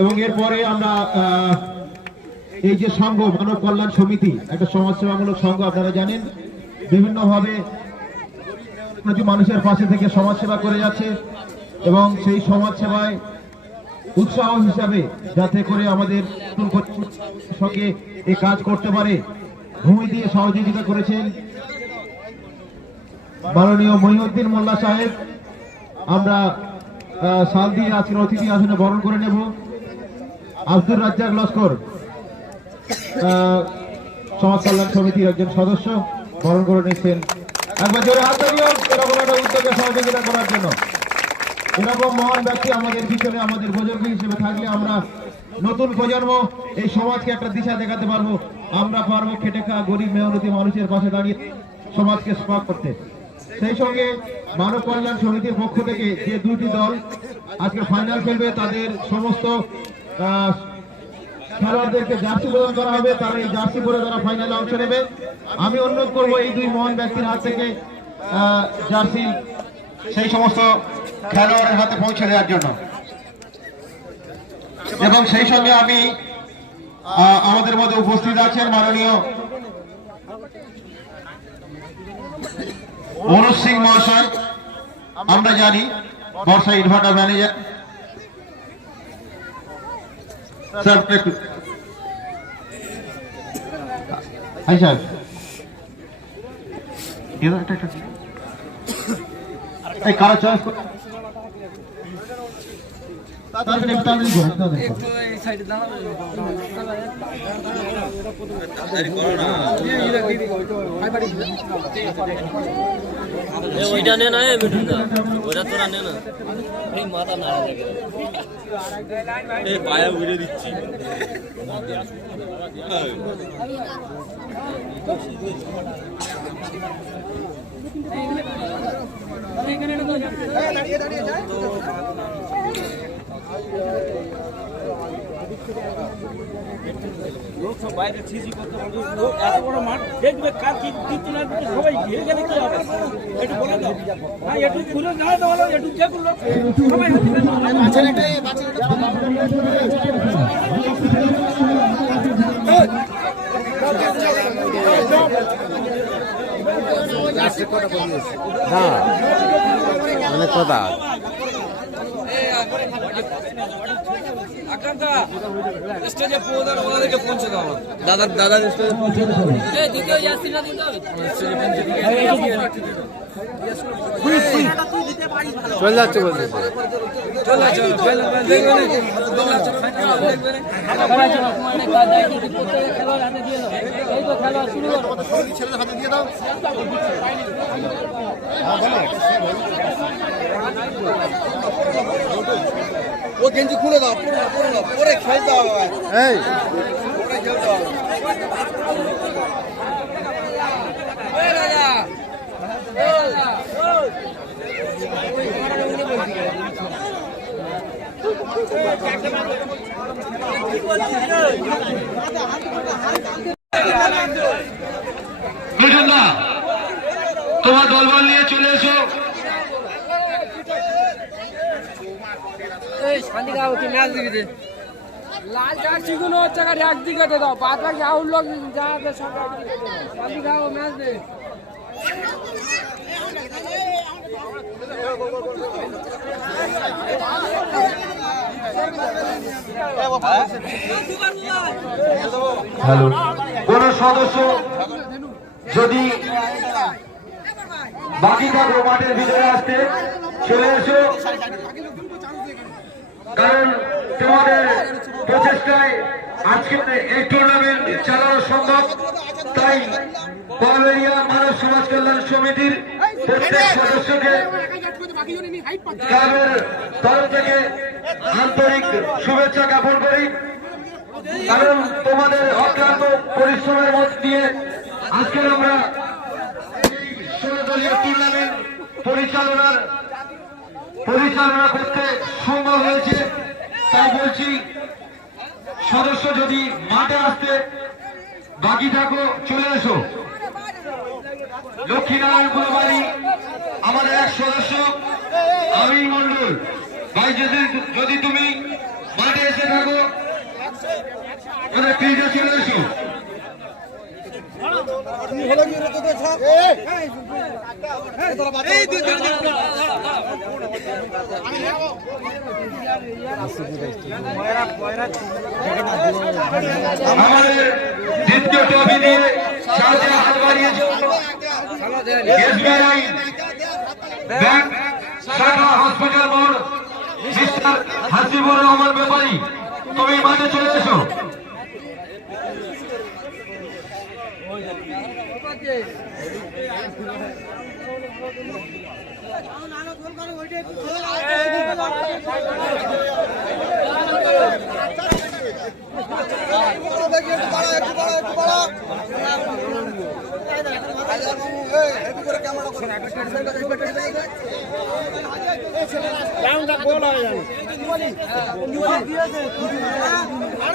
এবং এরপরে আমরা এই যে সংঘ মানব কল্যাণ সমিতি, একটা সমাজসেবামূলক সংঘ, আপনারা জানেন, বিভিন্নভাবে মানুষের পাশে থেকে সমাজসেবা করে যাচ্ছে এবং সেই সমাজসেবায় উৎসাহ হিসাবে যাতে করে আমাদের সঙ্গে এই কাজ করতে পারে। ভূমি দিয়ে সহযোগিতা করেছেন মাননীয় মহিউদ্দিন মোল্লা সাহেব, আমরা সাল দিয়ে আজকের অতিথি আসনে বরণ করে নেব। আব্দুর রাজ্জাক লস্কর সমাজ কল্যাণ সমিতির একজন সদস্য, বরণ করে নিচ্ছেন। একবার জোরে হাত এরকম একটা উদ্যোগে সহযোগিতা করার জন্য। এরকম মহান ব্যক্তি আমাদের পিছনে, আমাদের বুজুর্গ হিসেবে থাকলে আমরা নতুন প্রজন্ম এই সমাজকে একটা দিশা দেখাতে পারব। আমরা পারব খেটে খাওয়া গরিব, মেহনতি মানুষের পাশে দাঁড়িয়ে সমাজকে স্পাক করতে। সেই সঙ্গে মানব কল্যাণ সমিতির পক্ষ থেকে যে দুটি দল আজকে ফাইনাল খেলবে, তাদের সমস্ত খেলোয়াড়দেরকে জার্সি প্রদান করা হবে, তারা এই জার্সি পরে তারা ফাইনালে অংশ নেবে। আমি অনুরোধ করব এই দুই মহান ব্যক্তির হাত থেকে জার্সি সেই সমস্ত খেলোয়াড়ের হাতে পৌঁছে দেওয়ার জন্য। এবং সেই সঙ্গে আমি আমাদের মধ্যে উপস্থিত আছেন মাননীয় অনুজ সিং মহাশয় আমরা জানি বর্ষা ইনভার্টার ম্যানেজার। কারা চয়েস ওইটা নে না ওইটা তোরা নে মাথা নাড়া পায়া উড়ে দিচ্ছি লোক সব বাইরে ছিসি করতে পারবে লোক এত বড় মাঠ। দেখবে কার কি দিচ্ছে না দিচ্ছে, সবাই ঘিরে গেলে কি হবে? একটু বলে দাও। হ্যাঁ একটু ঘুরে তো একটু দেখুন সবাই অনেক কথা স্টেজে পৌঁছার ওনাদেরকে পৌঁছে দাও দাদার দাদার স্টেজে পৌঁছে দাও এই দ্বিতীয় যাচ্ছি দিতে হবে চলে যাচ্ছে বলছে চলে হাতে দিয়ে দাও করো ও গেঞ্জি খুলে দাও পুরো পুরো পরে খেলতে হবে এই। পরে খেলতে হবে তোমার দলবল নিয়ে চলে এসো এই শান্তি খাও তুই ম্যাচ দেখে দে লাল হচ্ছে একদিকে দাও যা হ্যালো। কোন সদস্য যদি বাকি থাকো মাঠের ভিতরে আসতে, চলে এসো। কারণ তোমাদের প্রচেষ্টায় আজকে এই টুর্নামেন্ট চালানো সম্ভব। তাই কলবেরিয়া মানব সমাজ কল্যাণ সমিতির প্রত্যেক সদস্যকে ক্লাবের তরফ থেকে আন্তরিক শুভেচ্ছা জ্ঞাপন করি। কারণ তোমাদের অক্লান্ত পরিশ্রমের মধ্যে দিয়ে আজকে আমরা এই ষোলো দলীয় টুর্নামেন্ট পরিচালনার পরিচালনা করতে সম্ভব হয়েছে, তাই বলছি, সদস্য যদি মাঠে আসতে বাকি থাকো, চলে এসো। লক্ষ্মীনারায়ণপুর বাড়ি আমাদের এক সদস্য আমিন মন্ডল ভাই, যদি যদি তুমি মাঠে এসে থাকো ওদের ক্রিজে চলে এসো। আমাদের দ্বিতীয় ট্রফি দিয়ে সাহায্যে হাত হসপিটাল মোড় রহমান ব্যাপারী তুমি মাঠে চলে এসো। রাউন্ড গোল হয়ে যাবে আর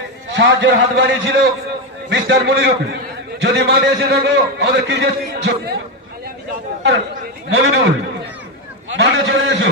সাহায্যের হাত বাড়িয়েছিল মিস্টার মনিরুল। যদি মাঠে এসে থাকো, আমাদের ক্রিকেট মনিরুল, মাঠে চলে এসো।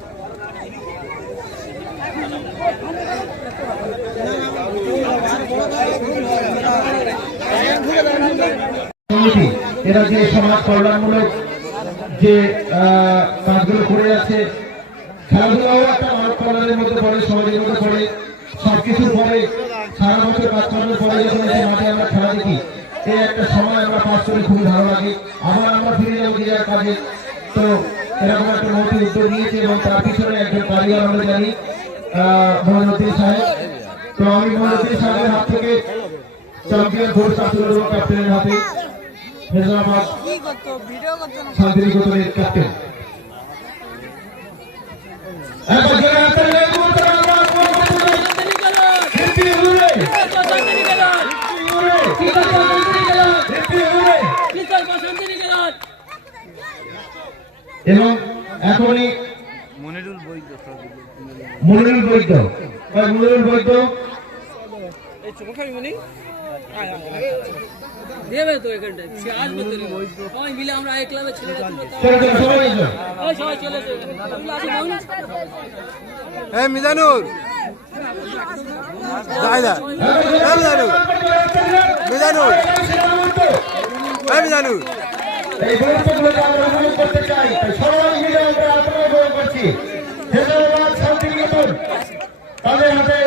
এরা যে সমাজ কল্যাণমূলক যে কাজগুলো করে যাচ্ছে, খেলাধুলাও একটা মানব কল্যাণের মধ্যে পড়ে, সমাজের মধ্যে পড়ে। সবকিছুর পরে, সারা বছর কাজকর্মের পরে যখন এই মাঠে আমরা খেলা দেখি, এই একটা সময় আমরা পাস করে খুবই ভালো লাগে। আবার আমরা ফিরে যাব যে কাজে। তো এরকম একটা মহতি উদ্যোগ নিয়েছে এবং তার পিছনে একজন কারিগর আমরা জানি মহানদ্দিন সাহেব। তো আমি মহানদ্দিন সাহেবের হাত থেকে চ্যাম্পিয়ন ঘোষ আসল ক্যাপ্টেনের হাতে। হেদরাবাদ শান্তিনিকেতনের ক্যাপ্টেন। একবার জোরে করতে হবে, মনিরুল বৈদ্য ভাই, মনিরুল বৈদ্য। দেবে তো এখানটায়। সে আসবে তো সবাই মিলে আমরা এক ক্লাবে ছেলে সবাই চলে। এ মিজানুর। মিজানুর। মিজানুর। মিজানুর। এই গুরুত্বগুলোকে আমরা অনুরোধ করতে চাই সবাই মিলে আমরা আলোচনা করছি। যে তাদের হাতে